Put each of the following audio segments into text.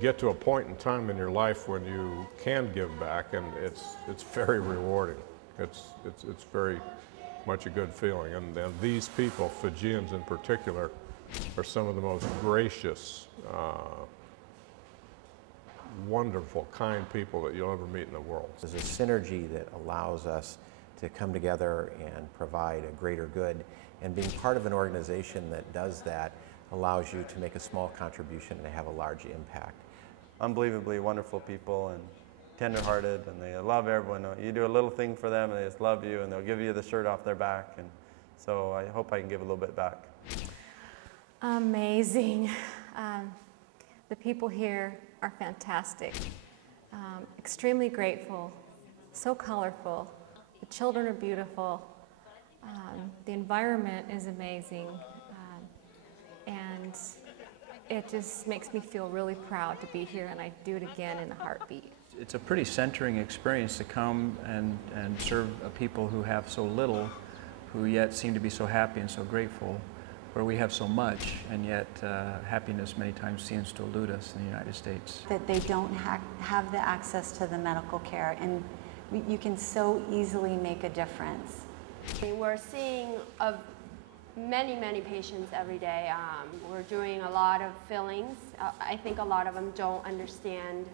get to a point in time in your life when you can give back, and it's very rewarding. It's very much a good feeling. And these people, Fijians in particular, are some of the most gracious, wonderful, kind people that you'll ever meet in the world. There's a synergy that allows us to come together and provide a greater good, and being part of an organization that does that allows you to make a small contribution and have a large impact. Unbelievably wonderful people and tender-hearted, and they love everyone. You do a little thing for them and they just love you, and they'll give you the shirt off their back, and so I hope I can give a little bit back. Amazing. The people here are fantastic. Extremely grateful, so colorful. The children are beautiful. The environment is amazing. And it just makes me feel really proud to be here, and I do it again in a heartbeat. It's a pretty centering experience to come and serve people who have so little, who yet seem to be so happy and so grateful, where we have so much, and yet happiness many times seems to elude us in the United States. That they don't have the access to the medical care, and you can so easily make a difference. We're seeing many patients every day. We're doing a lot of fillings. I think a lot of them don't understand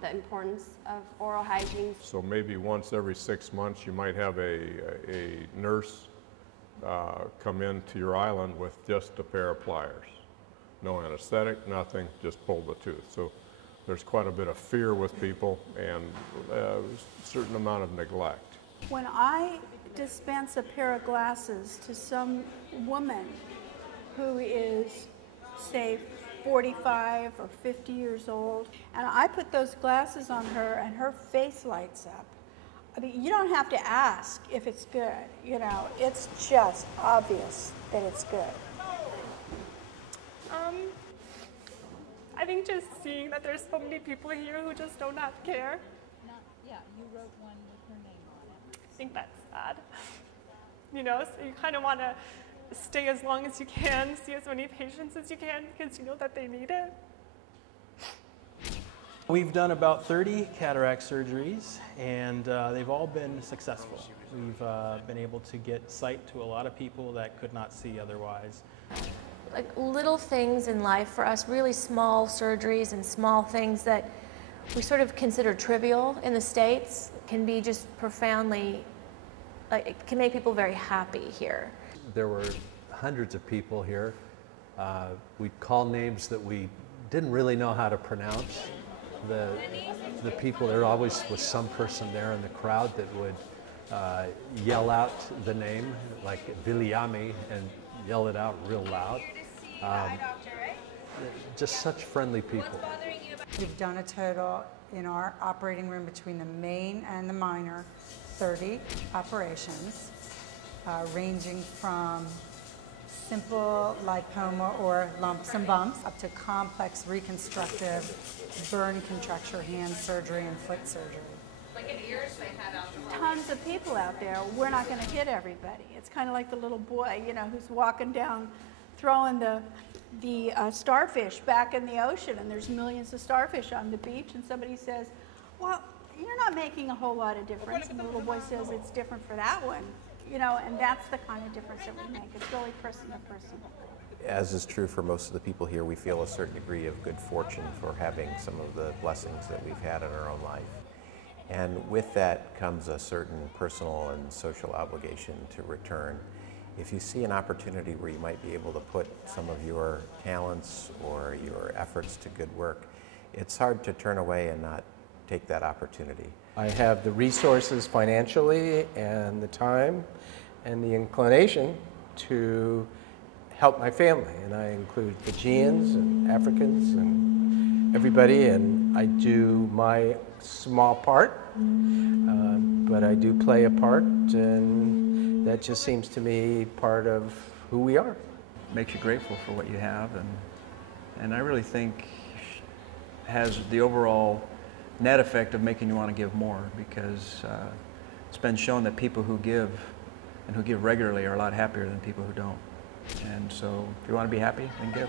the importance of oral hygiene. So maybe once every 6 months you might have a nurse come into your island with just a pair of pliers. No anesthetic, nothing, just pull the tooth. So there's quite a bit of fear with people, and a certain amount of neglect. When I dispense a pair of glasses to some woman who is, say, 45 or 50 years old, and I put those glasses on her and her face lights up, I mean, you don't have to ask if it's good, you know, it's just obvious that it's good. I think just seeing that there's so many people here who just don't have care. Yeah, you wrote one with her name on it. I think that's sad. You know, so you kind of want to stay as long as you can, see as many patients as you can, because you know that they need it. We've done about 30 cataract surgeries, and they've all been successful. We've been able to get sight to a lot of people that could not see otherwise. Like little things in life for us, really small surgeries and small things that we sort of consider trivial in the States, can be just profoundly, like, it can make people very happy here. There were hundreds of people here. We'd call names that we didn't really know how to pronounce. The people, there always was some person there in the crowd that would yell out the name, like Viliami, and yell it out real loud. Just such friendly people. We've done a total in our operating room between the main and the minor 30 operations, ranging from simple lipoma or lumps and bumps up to complex reconstructive burn contracture hand surgery and foot surgery. Tons of people out there. We're not going to hit everybody. It's kind of like the little boy, you know, who's walking down, throwing the starfish back in the ocean, and there's millions of starfish on the beach, and somebody says, well, you're not making a whole lot of difference. And the little boy says, it's different for that one. You know, and that's the kind of difference that we make. It's really person to person. As is true for most of the people here, we feel a certain degree of good fortune for having some of the blessings that we've had in our own life. And with that comes a certain personal and social obligation to return. If you see an opportunity where you might be able to put some of your talents or your efforts to good work, it's hard to turn away and not take that opportunity. I have the resources financially and the time and the inclination to help my family, and I include Fijians and Africans and everybody, and I do my small part, but I do play a part, and that just seems to me part of who we are. Makes you grateful for what you have, and I really think has the overall net effect of making you want to give more, because it's been shown that people who give and who give regularly are a lot happier than people who don't. And so if you want to be happy, then give.